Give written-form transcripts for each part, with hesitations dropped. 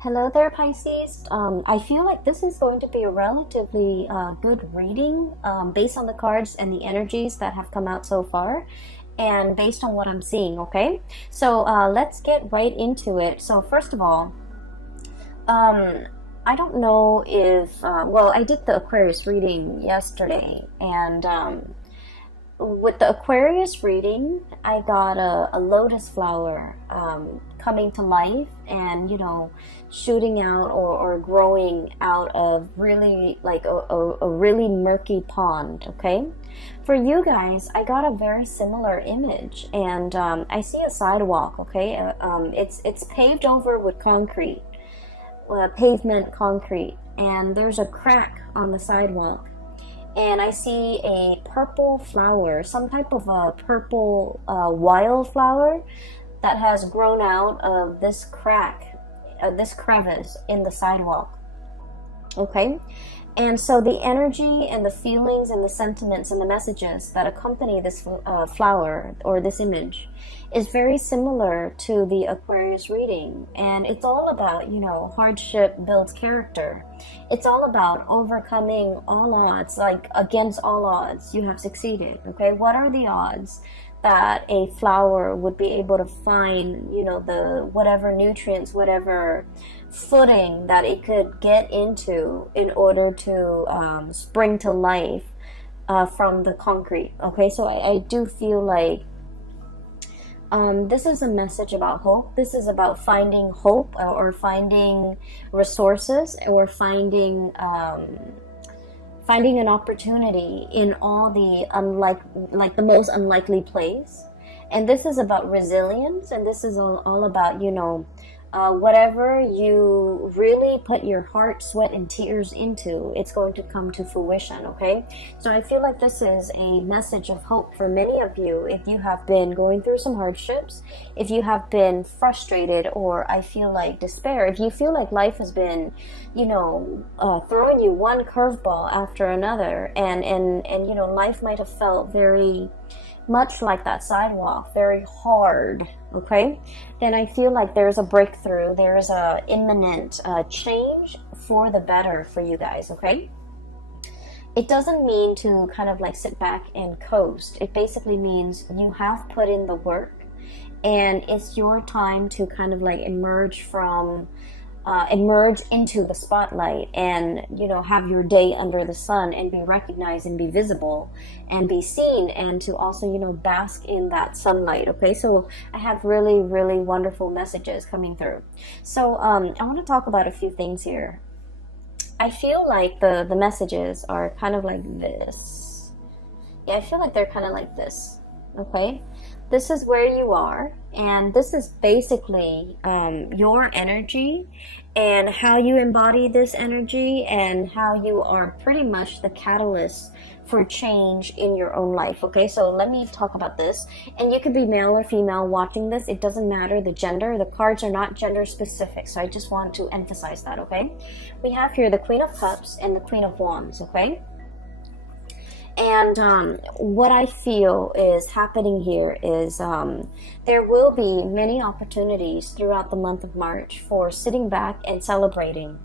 Hello there, Pisces. I feel like this is going to be a relatively good reading based on the cards and the energies that have come out so far and based on what I'm seeing, okay? So let's get right into it. So first of all, I don't know if, well, I did the Aquarius reading yesterday, and with the Aquarius reading, I got a lotus flower coming to life and, shooting out or growing out of really like a really murky pond, okay? For you guys, I got a very similar image, and I see a sidewalk, okay? It's paved over with concrete, pavement concrete, and there's a crack on the sidewalk. And I see a purple flower, some type of a purple wildflower that has grown out of this crack, this crevice in the sidewalk. Okay? And so the energy and the feelings and the sentiments and the messages that accompany this flower or this image is very similar to the Aquarius reading. And it's all about, hardship builds character. It's all about overcoming all odds, like against all odds, you have succeeded. Okay, what are the odds that a flower would be able to find, the whatever nutrients, whatever footing that it could get into in order to spring to life from the concrete. Okay, so I do feel like this is a message about hope. This is about finding hope or finding resources or finding an opportunity in all the like the most unlikely place. And this is about resilience, and this is all about, whatever you really put your heart, sweat, and tears into, it's going to come to fruition, okay? So I feel like this is a message of hope for many of you if you have been going through some hardships, if you have been frustrated, or I feel like despair, if you feel like life has been, throwing you one curveball after another, and life might have felt very much like that sidewalk, very hard, okay? Then I feel like there's a breakthrough, there's a imminent change for the better for you guys, okay? It doesn't mean to kind of like sit back and coast. It basically means you have put in the work, and it's your time to kind of like emerge into the spotlight and have your day under the sun and be recognized and be visible and be seen, and to also bask in that sunlight. Okay, so I have really, really wonderful messages coming through. So I want to talk about a few things here. I feel like the messages are kind of like this. Yeah, I feel like they're kind of like this. Okay, this is where you are, and this is basically your energy and how you embody this energy and how you are pretty much the catalyst for change in your own life. Okay, so let me talk about this. And you could be male or female watching this. It doesn't matter the gender. The cards are not gender specific, so I just want to emphasize that, okay? We have here the Queen of Cups and the Queen of Wands, okay? And what I feel is happening here is there will be many opportunities throughout the month of March for sitting back and celebrating.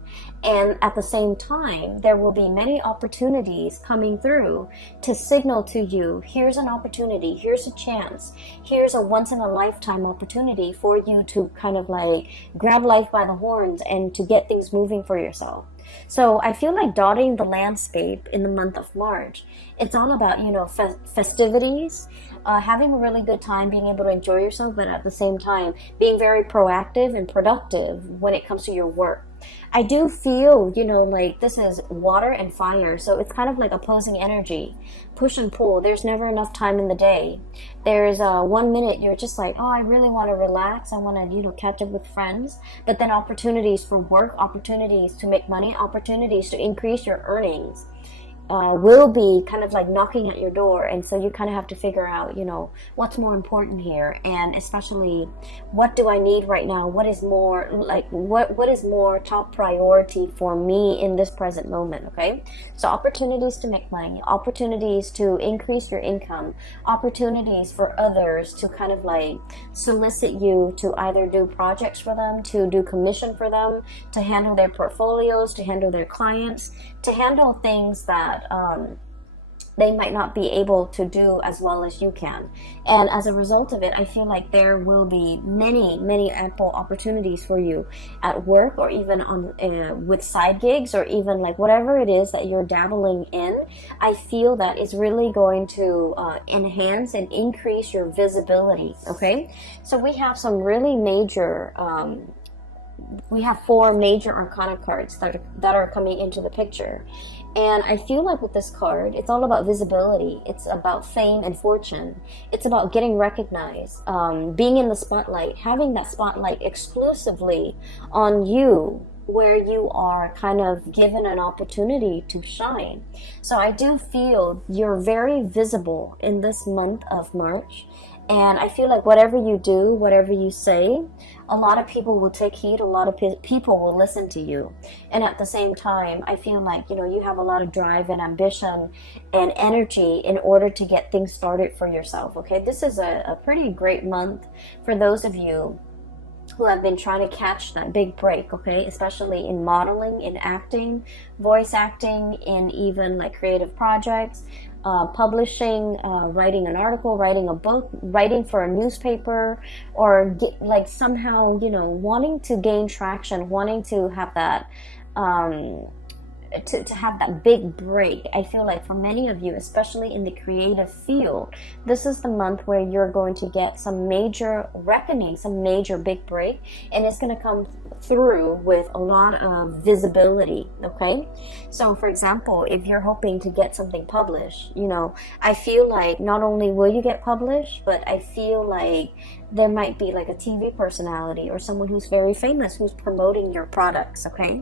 And at the same time, there will be many opportunities coming through to signal to you, here's an opportunity, here's a chance, here's a once-in-a-lifetime opportunity for you to kind of like grab life by the horns and to get things moving for yourself. So I feel like dotting the landscape in the month of March, it's all about, festivities, having a really good time, being able to enjoy yourself, but at the same time, being very proactive and productive when it comes to your work. I do feel, like this is water and fire, so it's kind of like opposing energy, push and pull. There's never enough time in the day. There's 1 minute you're just like, oh, I really want to relax, I want to, catch up with friends, but then opportunities for work, opportunities to make money, opportunities to increase your earnings. will be kind of like knocking at your door, and so you kind of have to figure out, you know, what's more important here, and especially what do I need right now, what is more like what is more top priority for me in this present moment. Okay, so opportunities to make money, opportunities to increase your income, opportunities for others to kind of like solicit you to either do projects for them, to do commission for them, to handle their portfolios, to handle their clients, to handle things that they might not be able to do as well as you can. And as a result of it, I feel like there will be many ample opportunities for you at work, or even on with side gigs, or even like whatever it is that you're dabbling in. I feel that it's really going to enhance and increase your visibility. Okay, so we have some really major we have 4 major arcana cards that are coming into the picture. And I feel like with this card, it's all about visibility. It's about fame and fortune. It's about getting recognized, being in the spotlight, having that spotlight exclusively on you, where you are kind of given an opportunity to shine. So I do feel you're very visible in this month of March. And I feel like whatever you do, whatever you say, a lot of people will take heed, a lot of people will listen to you. And at the same time, I feel like, you know, you have a lot of drive and ambition and energy in order to get things started for yourself. Okay, this is a pretty great month for those of you who have been trying to catch that big break, okay, especially in modeling, in acting, voice acting, in even like creative projects, publishing, writing an article, writing a book, writing for a newspaper, or like somehow, you know, wanting to gain traction, wanting to have that to have that big break. I feel like for many of you, especially in the creative field, this is the month where you're going to get some major reckoning, some major big break, and it's going to come through with a lot of visibility. Okay, so for example, if you're hoping to get something published, you know, I feel like not only will you get published, but I feel like there might be like a TV personality or someone who's very famous who's promoting your products. Okay,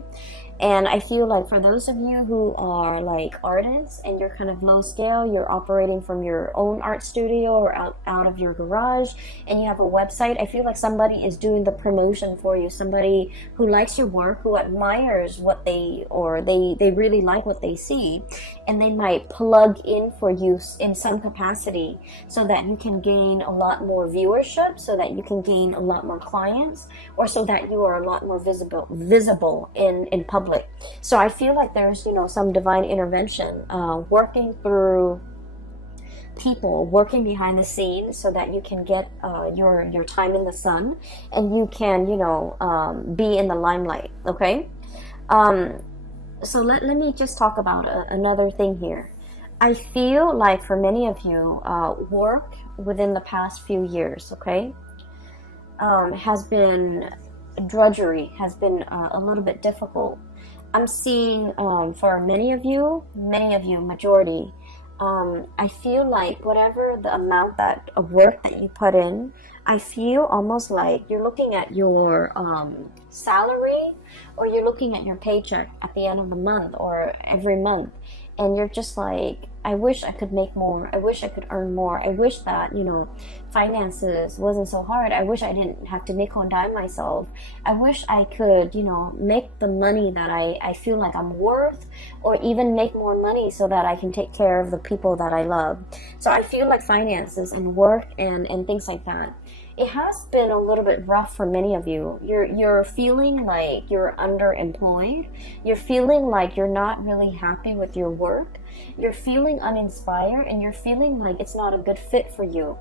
and I feel like for those of you who are like artists and you're kind of low scale, you're operating from your own art studio or out of your garage, and you have a website, I feel like somebody is doing the promotion for you. Somebody who likes your work, who admires what they really like what they see, and they might plug in for you in some capacity so that you can gain a lot more viewership, so that you can gain a lot more clients, or so that you are a lot more visible in public. So I feel like there's, you know, some divine intervention working through people, working behind the scenes, so that you can get your time in the sun, and you can, you know, be in the limelight. Okay, so let me just talk about another thing here. I feel like for many of you, work within the past few years, okay, has been drudgery, has been a little bit difficult. I'm seeing for many of you, majority, I feel like whatever the amount of work that you put in, I feel almost like you're looking at your salary, or you're looking at your paycheck at the end of the month or every month, and you're just like, I wish I could make more. I wish I could earn more. I wish that, you know, finances wasn't so hard. I wish I didn't have to nickel and dime myself. I wish I could, you know, make the money that I feel like I'm worth, or even make more money so that I can take care of the people that I love. So I feel like finances and work and things like that, it has been a little bit rough for many of you. You're feeling like you're underemployed. You're feeling like you're not really happy with your work. You're feeling uninspired, and you're feeling like it's not a good fit for you.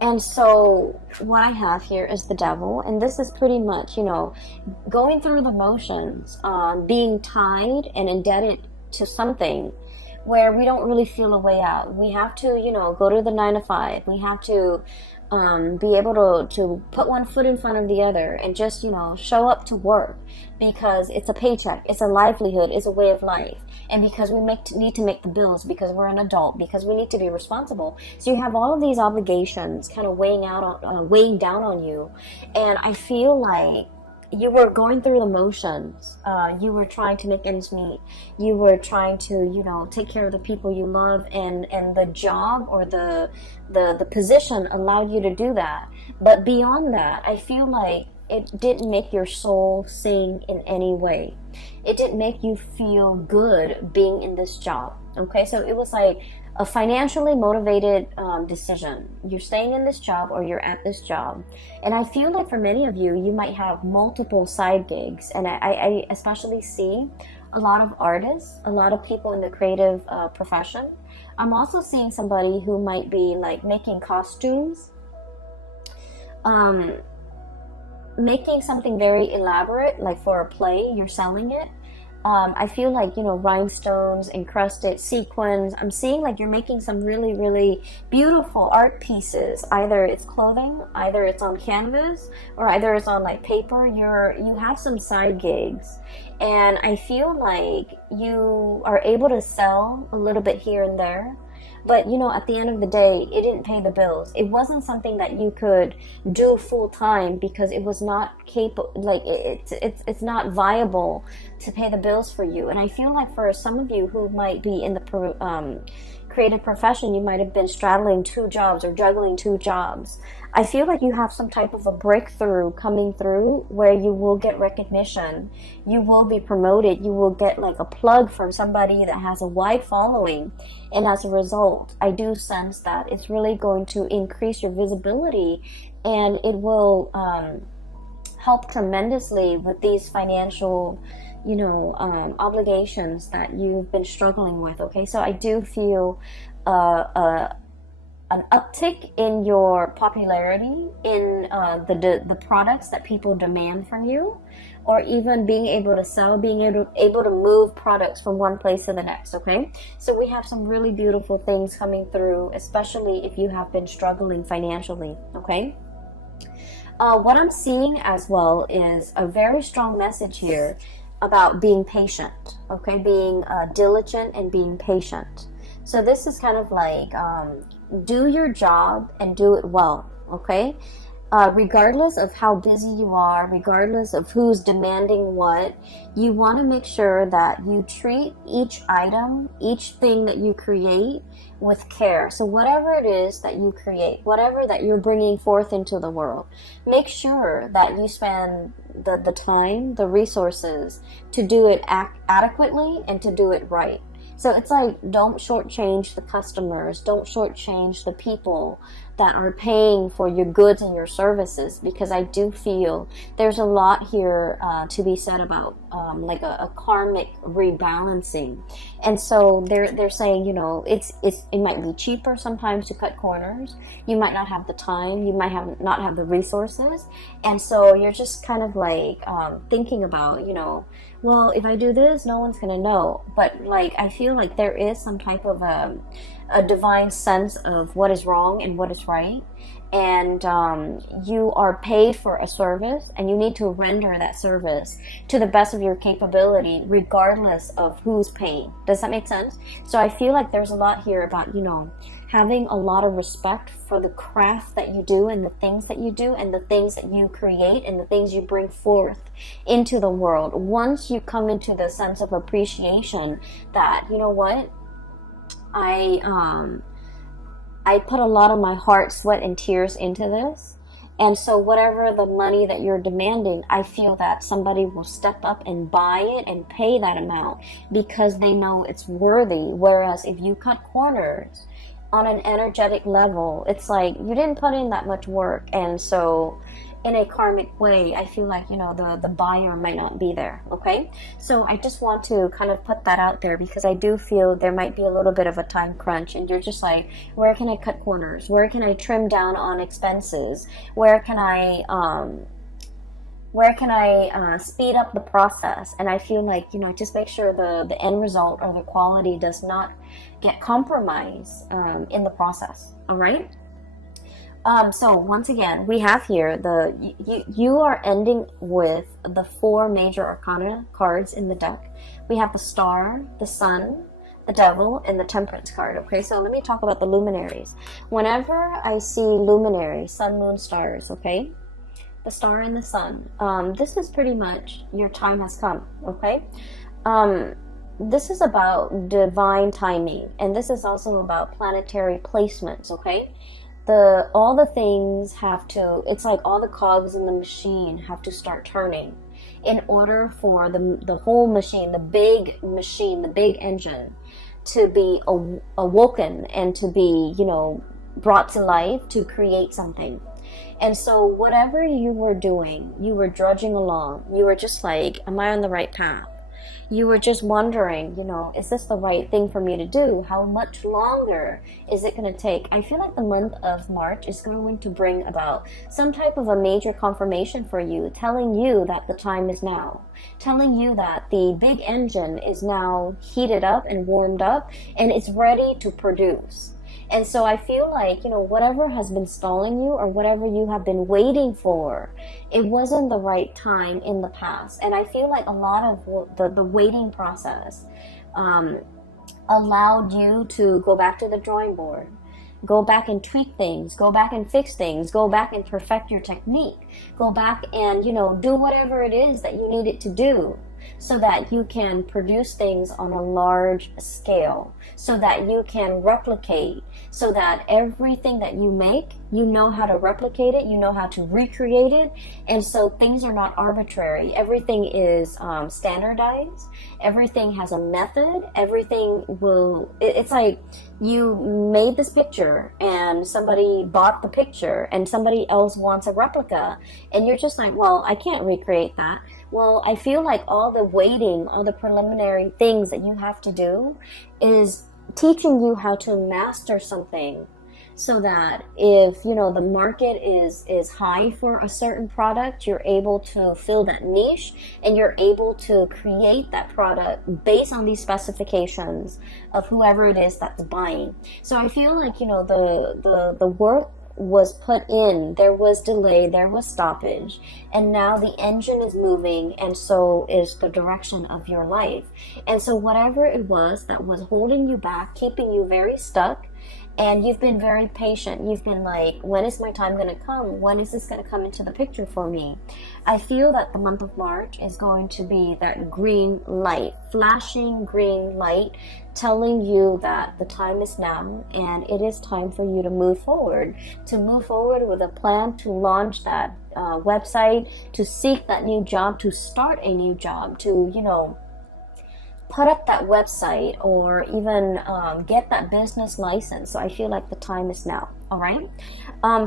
And so what I have here is the devil, and this is pretty much, you know, going through the motions, being tied and indebted to something where we don't really feel a way out. We have to, you know, go to the 9 to 5. We have to be able to put one foot in front of the other and just, you know, show up to work, because it's a paycheck, it's a livelihood, it's a way of life, and because we need to make the bills, because we're an adult, because we need to be responsible. So you have all of these obligations kind of weighing down on you, and I feel like you were going through the motions. You were trying to make ends meet. You were trying to, you know, take care of the people you love, and the job or the position allowed you to do that. But beyond that, I feel like it didn't make your soul sing in any way. It didn't make you feel good being in this job. Okay, so it was like a financially motivated decision. You're staying in this job or you're at this job. And I feel like for many of you, you might have multiple side gigs. And I especially see a lot of artists, a lot of people in the creative profession. I'm also seeing somebody who might be like making costumes, making something very elaborate, like for a play, you're selling it. I feel like, you know, rhinestones, encrusted sequins. I'm seeing like you're making some really, really beautiful art pieces. Either it's clothing, either it's on canvas, or either it's on like paper. You have some side gigs. And I feel like you are able to sell a little bit here and there. But, you know, at the end of the day, it didn't pay the bills. It wasn't something that you could do full time because it was not capable, like it's not viable to pay the bills for you. And I feel like for some of you who might be in the creative profession, you might have been straddling two jobs or juggling two jobs. I feel like you have some type of a breakthrough coming through where you will get recognition, you will be promoted, you will get like a plug from somebody that has a wide following, and as a result, I do sense that it's really going to increase your visibility, and it will help tremendously with these financial, you know, obligations that you've been struggling with. Okay, so I do feel an uptick in your popularity in the products that people demand from you, or even being able to sell, being able to move products from one place to the next. Okay, so we have some really beautiful things coming through, especially if you have been struggling financially. Okay, what I'm seeing as well is a very strong message here about being patient. Okay, being diligent and being patient. So this is kind of like do your job and do it well. Okay, regardless of how busy you are, regardless of who's demanding what, you want to make sure that you treat each item, each thing that you create with care. So whatever it is that you create, whatever that you're bringing forth into the world, make sure that you spend the time, the resources to do it adequately and to do it right. So it's like, don't shortchange the customers, don't shortchange the people that are paying for your goods and your services, because I do feel there's a lot here to be said about like a karmic rebalancing. And so they're saying, you know, it might be cheaper sometimes to cut corners. You might not have the time, you might not have the resources, and so you're just kind of like thinking about, you know, well, if I do this, no one's gonna know. But like, I feel like there is some type of a divine sense of what is wrong and what is right, and you are paid for a service, and you need to render that service to the best of your capability, regardless of who's paying. Does that make sense? So I feel like there's a lot here about, you know, having a lot of respect for the craft that you do and the things that you do and the things that you create and the things you bring forth into the world. Once you come into the sense of appreciation that, you know what, I put a lot of my heart, sweat, and tears into this. And so whatever the money that you're demanding, I feel that somebody will step up and buy it and pay that amount because they know it's worthy. Whereas if you cut corners on an energetic level, it's like you didn't put in that much work. And so in a karmic way, I feel like, you know, the buyer might not be there. Okay, so I just want to kind of put that out there because I do feel there might be a little bit of a time crunch, and you're just like, where can I cut corners? Where can I trim down on expenses? Where can I speed up the process? And I feel like, you know, just make sure the end result or the quality does not get compromised in the process. All right. So once again, we have here you are ending with the 4 major arcana cards in the deck. We have the Star, the Sun, the Devil, and the Temperance card. Okay, so let me talk about the luminaries. Whenever I see luminaries, sun, moon, stars, okay, the star and the sun. This is pretty much your time has come, okay? Um, this is about divine timing, and this is also about planetary placements, okay? All the things have to, it's like all the cogs in the machine have to start turning in order for the whole machine, the big engine, to be awoken and to be, brought to life to create something. And so whatever you were doing, you were drudging along. You were just like, am I on the right path? You were just wondering, is this the right thing for me to do? How much longer is it going to take? I feel like the month of March is going to bring about some type of a major confirmation for you, telling you that the time is now, telling you that the big engine is now heated up and warmed up and it's ready to produce. And so I feel like, whatever has been stalling you or whatever you have been waiting for, it wasn't the right time in the past. And I feel like a lot of the waiting process allowed you to go back to the drawing board, go back and tweak things, go back and fix things, go back and perfect your technique, go back and, do whatever it is that you needed to do, so that you can produce things on a large scale, so that you can replicate, so that everything that you make, you know how to replicate it, you know how to recreate it, and so things are not arbitrary. Everything is standardized, everything has a method, it's like you made this picture and somebody bought the picture and somebody else wants a replica, and you're just like, well, I can't recreate that. Well, I feel like all the waiting, all the preliminary things that you have to do is teaching you how to master something, so that if, the market is high for a certain product, you're able to fill that niche and you're able to create that product based on these specifications of whoever it is that's buying. So I feel like, the work was put in, there was delay, there was stoppage, and now the engine is moving, and so is the direction of your life. And so whatever it was that was holding you back, keeping you very stuck, and you've been very patient, you've been like, when is my time going to come? When is this going to come into the picture for me? I feel that the month of March is going to be that green light, flashing green light, telling you that the time is now and it is time for you to move forward with a plan to launch that website, to seek that new job, to start a new job, to, put up that website, or even get that business license. So I feel like the time is now. All right.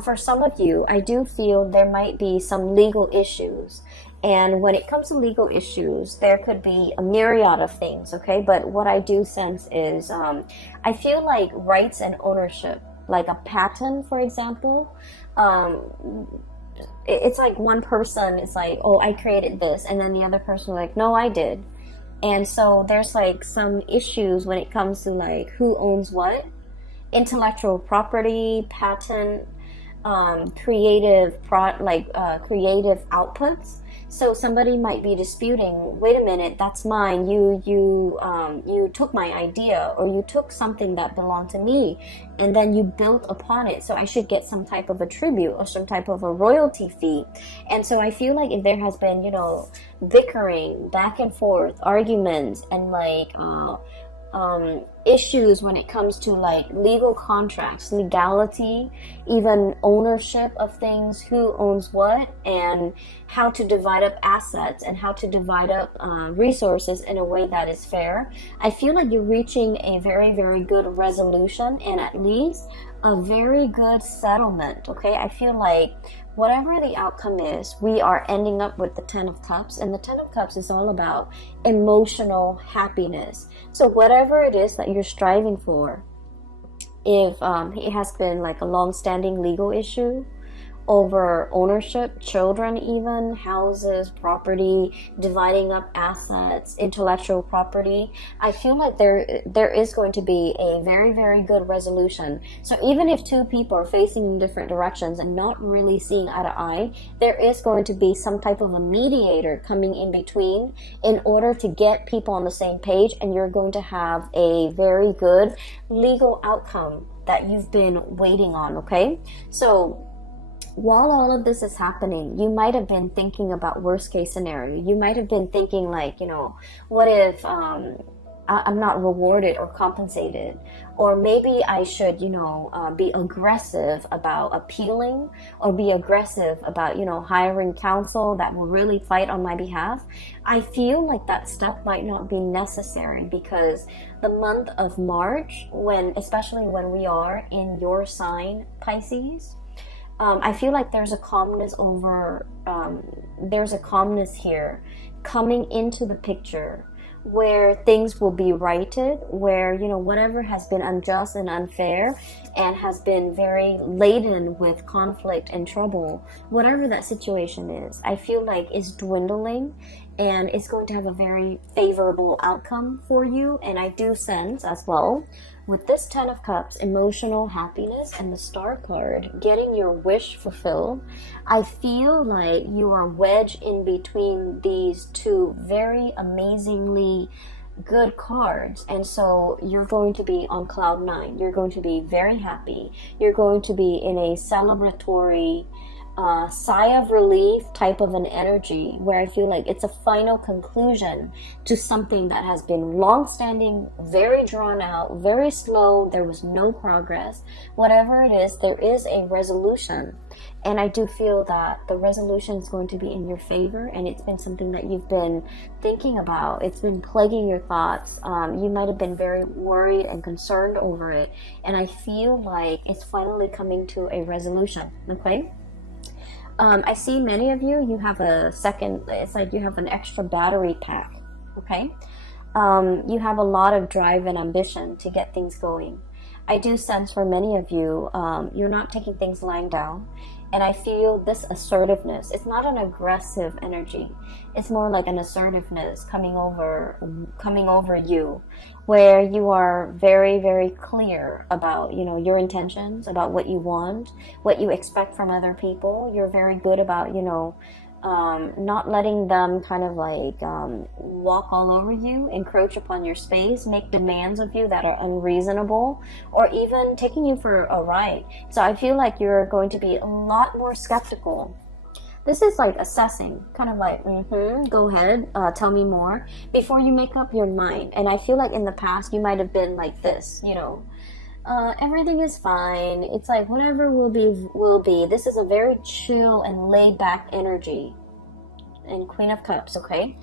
For some of you, I do feel there might be some legal issues. And when it comes to legal issues, there could be a myriad of things. Okay. But what I do sense is I feel like rights and ownership, like a patent, for example, it's like one person is like, oh, I created this. And then the other person is like, no, I did. And so there's like some issues when it comes to like who owns what, intellectual property, patent, creative outputs. So somebody might be disputing, wait a minute, that's mine. You took my idea, or you took something that belonged to me, and then you built upon it. So I should get some type of a tribute or some type of a royalty fee. And so I feel like if there has been, bickering, back and forth, arguments, and like issues when it comes to like legal contracts, legality, even ownership of things, who owns what, and how to divide up assets and how to divide up resources in a way that is fair. I feel like you're reaching a very, very good resolution, and at least a very good settlement. Okay, I feel like whatever the outcome is, we are ending up with the 10 of Cups, and the 10 of Cups is all about emotional happiness. So whatever it is that you're striving for, if it has been like a long-standing legal issue over ownership, children, even houses, property, dividing up assets, intellectual property, I feel like there is going to be a very, very good resolution. So even if two people are facing in different directions and not really seeing eye to eye, there is going to be some type of a mediator coming in between in order to get people on the same page, and you're going to have a very good legal outcome that you've been waiting on. Okay, so while all of this is happening, you might have been thinking about worst case scenario. You might have been thinking like, what if I'm not rewarded or compensated? Or maybe I should, be aggressive about appealing, or be aggressive about, hiring counsel that will really fight on my behalf. I feel like that step might not be necessary, because the month of March, especially when we are in your sign, Pisces, I feel like there's a calmness here coming into the picture, where things will be righted, where, whatever has been unjust and unfair and has been very laden with conflict and trouble, whatever that situation is, I feel like is dwindling, and it's going to have a very favorable outcome for you. And I do sense as well, with this 10 of Cups, emotional happiness, and the Star card, getting your wish fulfilled, I feel like you are wedged in between these two very amazingly good cards. And so you're going to be on cloud 9. You're going to be very happy. You're going to be in a celebratory sigh of relief type of an energy, where I feel like it's a final conclusion to something that has been long-standing, very drawn out, very slow. There was no progress. Whatever it is, there is a resolution. And I do feel that the resolution is going to be in your favor, and it's been something that you've been thinking about. It's been plaguing your thoughts. You might have been very worried and concerned over it. And I feel like it's finally coming to a resolution, okay? I see many of you have it's like you have an extra battery pack, okay? You have a lot of drive and ambition to get things going. I do sense for many of you, you're not taking things lying down. And I feel this assertiveness. It's not an aggressive energy. It's more like an assertiveness coming over you, where you are very, very clear about, your intentions, about what you want, what you expect from other people. You're very good about, not letting them kind of like walk all over you, encroach upon your space, make demands of you that are unreasonable, or even taking you for a ride. So I feel like you're going to be a lot more skeptical. This is like assessing, kind of like, go ahead, tell me more, before you make up your mind. And I feel like in the past, you might have been like this, everything is fine. It's like whatever will be, will be. This is a very chill and laid back energy. And Queen of Cups, okay?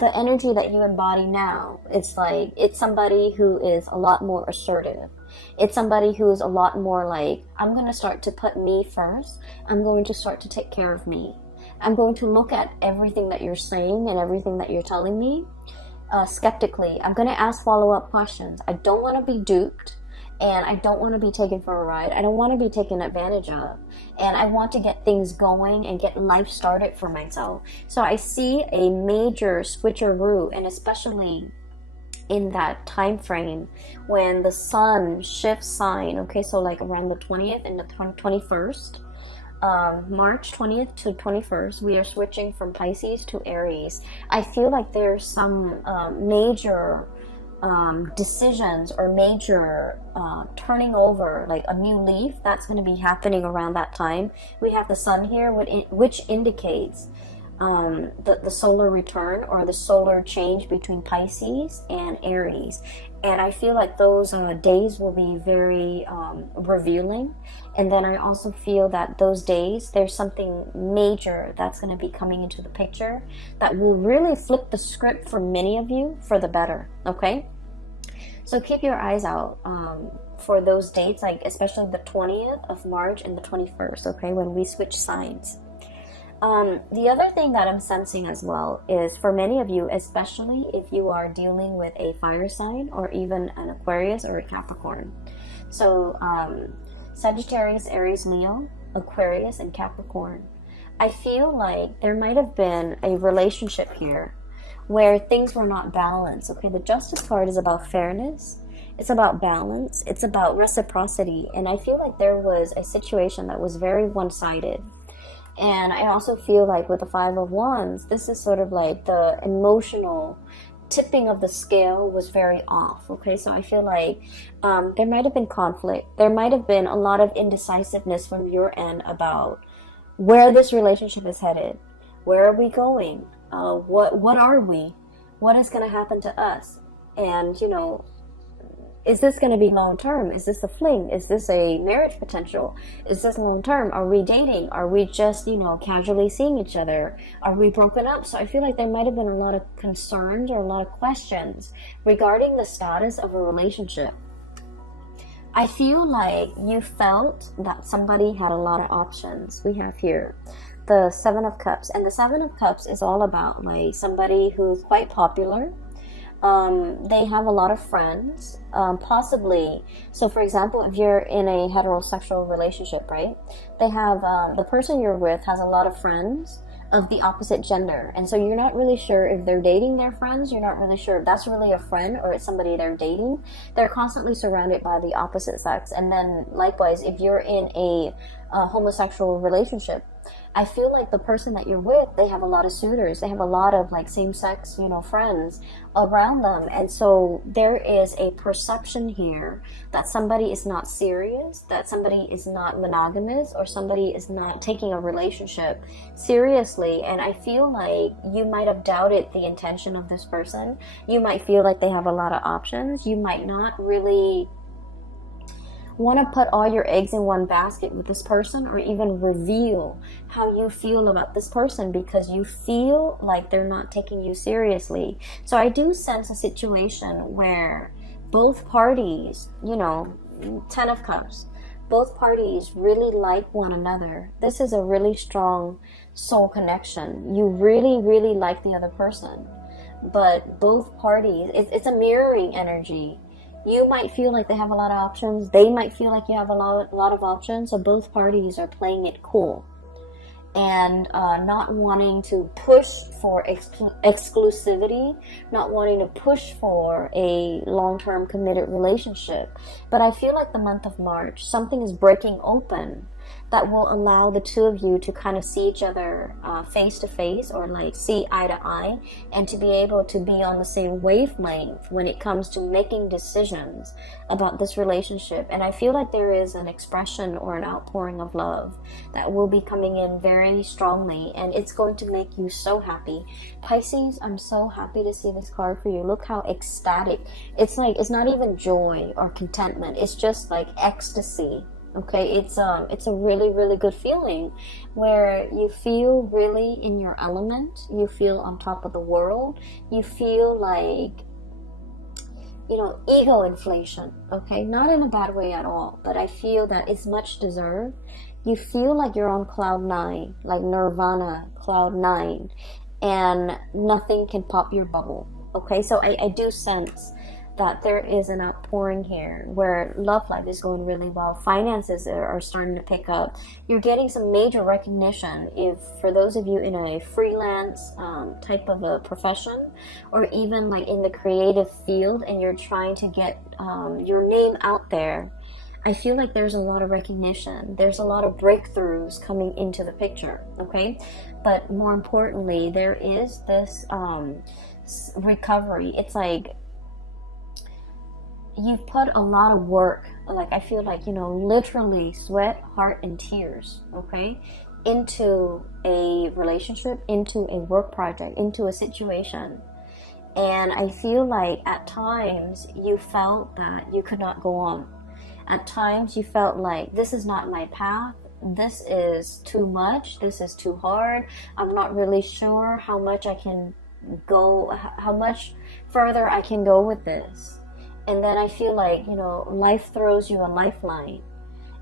The energy that you embody now, it's like, it's somebody who is a lot more assertive. It's somebody who is a lot more like, I'm going to start to put me first. I'm going to start to take care of me. I'm going to look at everything that you're saying and everything that you're telling me skeptically. I'm going to ask follow-up questions. I don't want to be duped. And I don't want to be taken for a ride. I don't want to be taken advantage of. And I want to get things going and get life started for myself. So I see a major switcheroo, and especially in that time frame when the sun shifts sign, okay, so like around the 20th and the 21st, March 20th to 21st, we are switching from Pisces to Aries. I feel like there's some major decisions or major turning over, like a new leaf, that's going to be happening around that time. We have the sun here, which indicates the solar return or the solar change between Pisces and Aries. And I feel like those days will be very revealing. And then I also feel that those days, there's something major that's going to be coming into the picture that will really flip the script for many of you for the better, okay? So keep your eyes out for those dates, like especially the 20th of March and the 21st, okay, when we switch signs. The other thing that I'm sensing as well is for many of you, especially if you are dealing with a fire sign or even an Aquarius or a Capricorn. So Sagittarius, Aries, Leo, Aquarius, and Capricorn. I feel like there might have been a relationship here where things were not balanced. Okay, the Justice card is about fairness. It's about balance. It's about reciprocity. And I feel like there was a situation that was very one-sided. And I also feel like with the Five of Wands, this is sort of like the emotional tipping of the scale was very off. Okay, so I feel like there might have been conflict. There might have been a lot of indecisiveness from your end about where this relationship is headed. Where are we going? What are we? What is going to happen to us? And, you know, is this going to be long term? Is this a fling? Is this a marriage potential? Is this long term? Are we dating? Are we just, you know, casually seeing each other? Are we broken up? So I feel like there might have been a lot of concerns or a lot of questions regarding the status of a relationship. I feel like you felt that somebody had a lot of options. We have here the Seven of Cups, and the Seven of Cups is all about like somebody who's quite popular. They have a lot of friends, possibly. So for example, if you're in a heterosexual relationship, right, they have the person you're with has a lot of friends of the opposite gender, and so you're not really sure if they're dating their friends. You're not really sure if that's really a friend or it's somebody they're dating. They're constantly surrounded by the opposite sex. And then likewise, if you're in a homosexual relationship, I feel like the person that you're with, they have a lot of suitors. They have a lot of like same-sex, you know, friends around them. And so there is a perception here that somebody is not serious, that somebody is not monogamous, or somebody is not taking a relationship seriously. And I feel like you might have doubted the intention of this person. You might feel like they have a lot of options. You might not really want to put all your eggs in one basket with this person, or even reveal how you feel about this person, because you feel like they're not taking you seriously. So I do sense a situation where both parties, you know, 10 of Cups, both parties really like one another. This is a really strong soul connection. You really, really like the other person, but both parties, it's a mirroring energy. You might feel like they have a lot of options. They might feel like you have a lot of options. So both parties are playing it cool and not wanting to push for exclusivity, not wanting to push for a long-term committed relationship. But I feel like the month of March, something is breaking open that will allow the two of you to kind of see each other face to face, or like see eye to eye, and to be able to be on the same wavelength when it comes to making decisions about this relationship. And I feel like there is an expression or an outpouring of love that will be coming in very strongly, and it's going to make you so happy. Pisces, I'm so happy to see this card for you. Look how ecstatic. It's like, it's not even joy or contentment. It's just like ecstasy. Okay, it's a really, really good feeling where you feel really in your element. You feel on top of the world. You feel like, you know, ego inflation. Okay, not in a bad way at all, but I feel that it's much deserved. You feel like you're on cloud 9, like Nirvana, cloud 9, and nothing can pop your bubble. Okay, so I do sense that there is an outpouring here where love life is going really well. Finances are starting to pick up. You're getting some major recognition. If for those of you in a freelance type of a profession, or even like in the creative field, and you're trying to get your name out there, I feel like there's a lot of recognition. There's a lot of breakthroughs coming into the picture, okay? But more importantly, there is this recovery. It's like you've put a lot of work, like I feel like, you know, literally sweat, heart, and tears, okay, into a relationship, into a work project, into a situation. And I feel like at times you felt that you could not go on. At times you felt like, this is not my path. This is too much. This is too hard. I'm not really sure how much I can go, how much further I can go with this. And then I feel like, you know, life throws you a lifeline,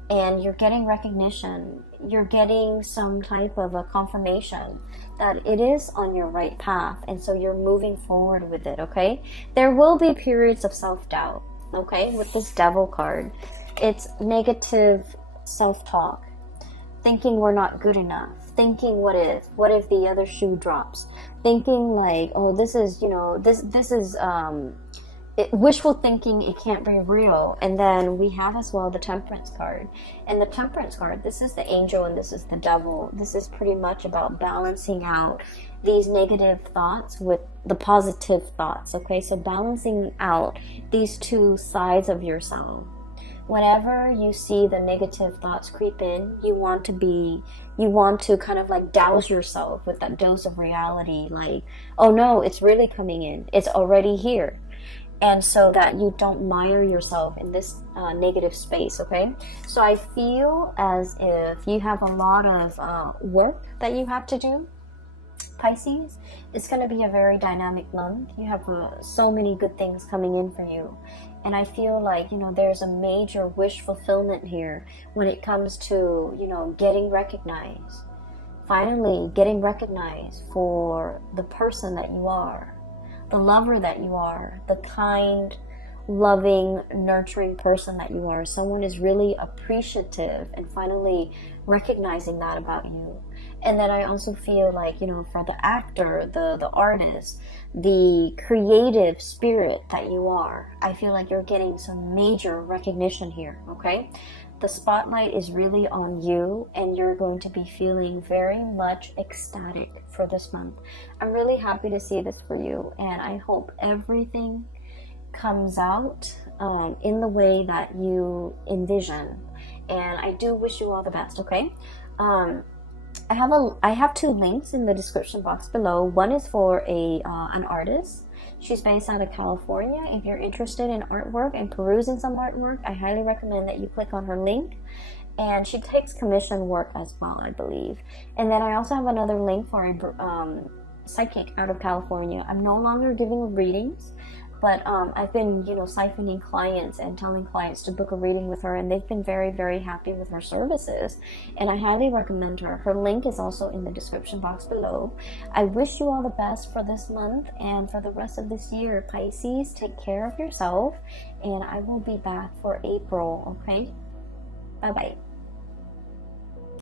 and you're getting recognition. You're getting some type of a confirmation that it is on your right path. And so you're moving forward with it, okay? There will be periods of self-doubt, okay? With this Devil card, it's negative self-talk, thinking we're not good enough, thinking what if the other shoe drops, thinking like, oh, this is, you know, this is wishful thinking, it can't be real. And then we have as well the Temperance card. And the Temperance card, this is the angel and this is the devil. This is pretty much about balancing out these negative thoughts with the positive thoughts, okay? So balancing out these two sides of yourself. whenever you see the negative thoughts creep in, you want to kind of like douse yourself with that dose of reality, like, oh no, it's really coming in, it's already here. And so that you don't mire yourself in this negative space, okay? So I feel as if you have a lot of work that you have to do, Pisces. It's going to be a very dynamic month. You have so many good things coming in for you. And I feel like, there's a major wish fulfillment here when it comes to, getting recognized. Finally, getting recognized for the person that you are, the lover that you are, the kind, loving, nurturing person that you are. Someone is really appreciative and finally recognizing that about you. And then I also feel like, for the actor, the artist, the creative spirit that you are, I feel like you're getting some major recognition here, okay? The spotlight is really on you, and you're going to be feeling very much ecstatic for this month. I'm really happy to see this for you, and I hope everything comes out in the way that you envision. And I do wish you all the best, okay? I have 2 links in the description box below. One is for an artist. She's based out of California. If you're interested in artwork and perusing some artwork, I highly recommend that you click on her link. And she takes commission work as well, I believe. And then I also have another link for a psychic out of California. I'm no longer giving readings, but I've been, siphoning clients and telling clients to book a reading with her, and they've been very, very happy with her services. And I highly recommend her. Her link is also in the description box below. I wish you all the best for this month and for the rest of this year, Pisces. Take care of yourself, and I will be back for April, okay? Bye-bye.